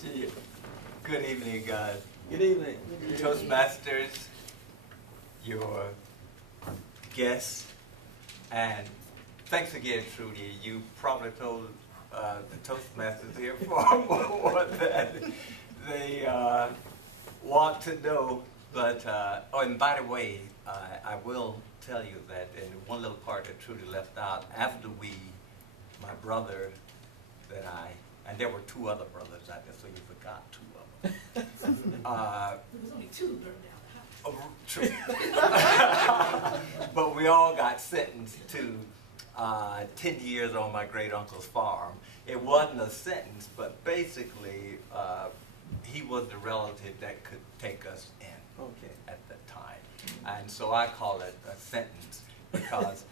See, good evening, guys. Good evening. Toastmasters, your guests, and thanks again, Trudy. You probably told the Toastmasters here far more than they want to know. But, oh, and by the way, I will tell you that in one little part that Trudy left out, after my brother and there were two other brothers out there, so you forgot two of them. There was only two burned down the house. Oh, true. But we all got sentenced to 10 years on my great uncle's farm. It wasn't a sentence, but basically he was the relative that could take us in at the time. And so I call it a sentence because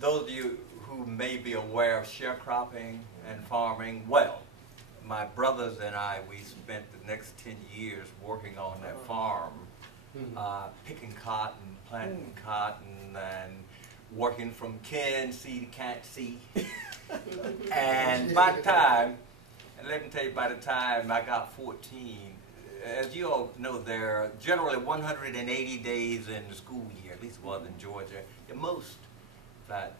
those of you who may be aware of sharecropping and farming, well, my brothers and I, we spent the next 10 years working on that farm, picking cotton, planting cotton, and working from can see to can't see. And by the time, and let me tell you, by the time I got 14, as you all know, there are generally 180 days in the school year, at least it was in Georgia. The most that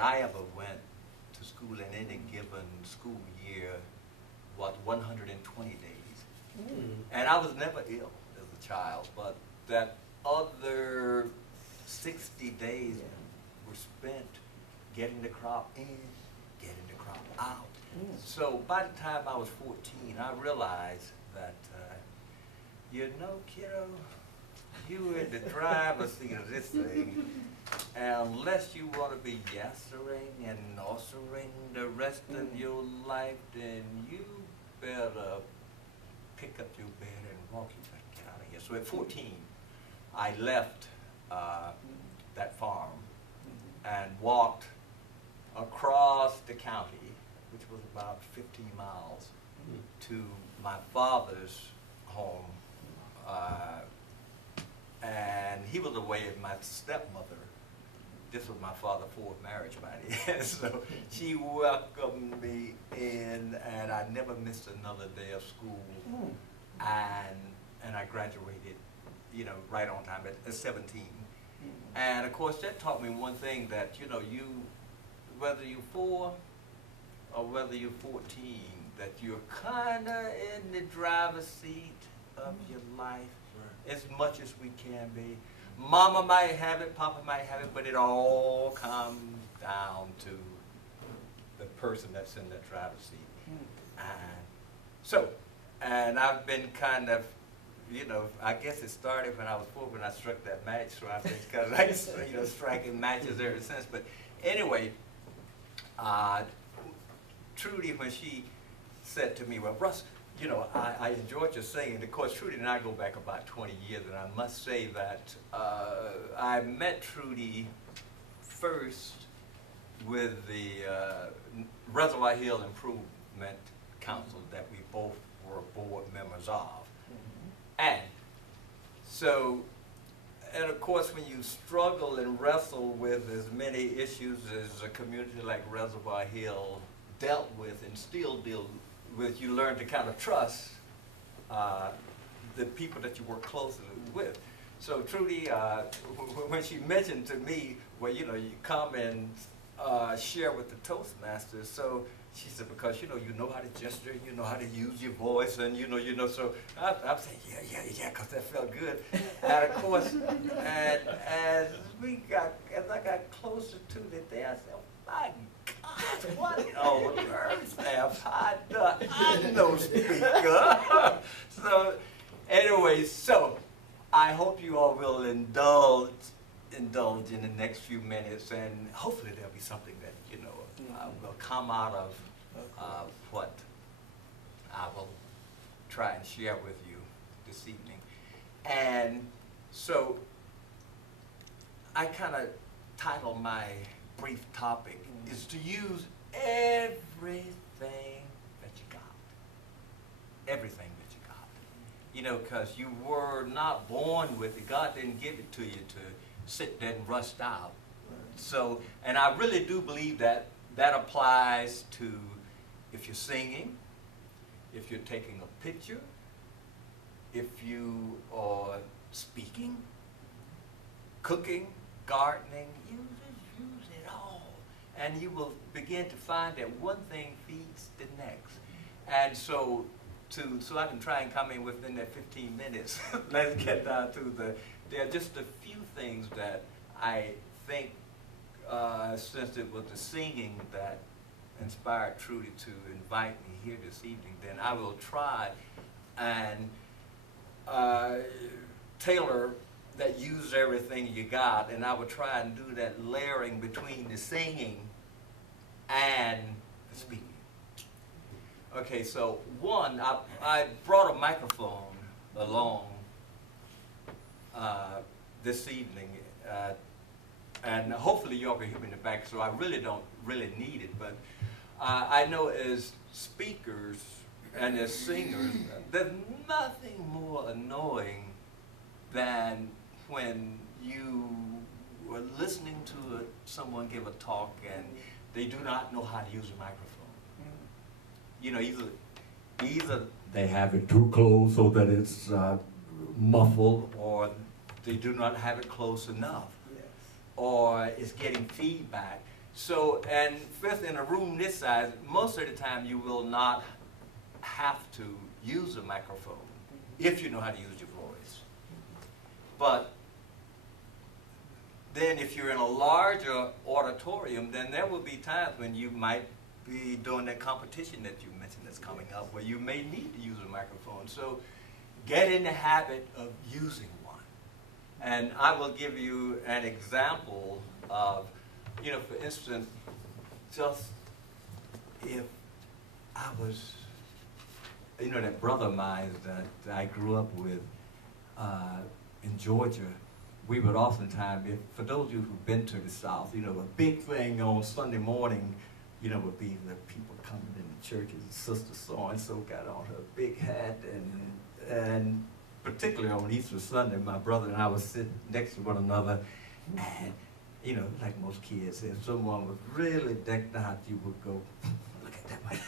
I ever went to school in any given school year was 120 days. And I was never ill as a child, but that other 60 days were spent getting the crop in, getting the crop out. So by the time I was 14, I realized that, you know, kiddo, you in the driver's seat of this thing, unless you want to be yassering and nossering the rest of your life, then you better pick up your bed and walk. You better get out of here. So at 14, I left that farm and walked across the county, which was about 15 miles, to my father's home. And he was away with my stepmother. This was my father's fourth marriage, by the end. So she welcomed me in, and I never missed another day of school. And I graduated, you know, right on time at 17. And of course, that taught me one thing, that, you know, whether you're 4 or whether you're 14, that you're kind of in the driver's seat of your life as much as we can be. Mama might have it, Papa might have it, but it all comes down to the person that's in the driver's seat. And I've been kind of, you know, I guess it started when I was 4 when I struck that match, so I think, because I, you know, striking matches ever since. But anyway, Trudy, when she said to me, well, Russ, you know, I enjoyed your singing. Of course, Trudy and I go back about 20 years, and I must say that I met Trudy first with the Reservoir Hill Improvement Council that we both were board members of. And so, and of course, when you struggle and wrestle with as many issues as a community like Reservoir Hill dealt with and still deal with, you learn to kind of trust the people that you work closely with. So Trudy, when she mentioned to me, well, you know, you come and share with the Toastmasters, so she said, because, you know how to gesture, you know how to use your voice, and you know, so I'm saying, yeah, because that felt good. And of course, and as I got closer to the day, I said, my God, what on earth have I done? I'm no speaker. So anyway, so I hope you all will indulge in the next few minutes, and hopefully there'll be something that, you know, will come out of what I will try and share with you this evening. And so I kind of titled my brief topic is to use everything that you got. Everything that you got. You know, because you were not born with it. God didn't give it to you to sit there and rust out. So, and I really do believe that applies to if you're singing, if you're taking a picture, if you are speaking, cooking, gardening, use it all. And you will begin to find that one thing feeds the next. And so I can try and come in within that 15 minutes. Let's get down to there are just a few things that I think, since it was the singing that inspired Trudy to invite me here this evening, then I will try and tailor that use everything you got, and I will try and do that layering between the singing and the speaking. Okay, so one, I brought a microphone along this evening, and hopefully you all can hear me in the back, so I really don't need it, but I know as speakers and as singers, there's nothing more annoying than when you are listening to someone give a talk and they do not know how to use a microphone. You know, either they have it too close so that it's muffled, or they do not have it close enough, or it's getting feedback. So, and fifth, in a room this size, most of the time you will not have to use a microphone if you know how to use your voice. But then if you're in a larger auditorium, then there will be times when you might be doing that competition that you mentioned that's coming up, where you may need to use a microphone. So get in the habit of using one. And I will give you an example of, you know, for instance, just if I was, you know, that brother of mine that I grew up with in Georgia, we would oftentimes, for those of you who've been to the South, you know, a big thing on Sunday morning, you know, would be the people coming in the churches. Sister so-and-so got on her big hat, and particularly on Easter Sunday, my brother and I would sit next to one another, and, you know, like most kids, if someone was really decked out, you would go, look at that one.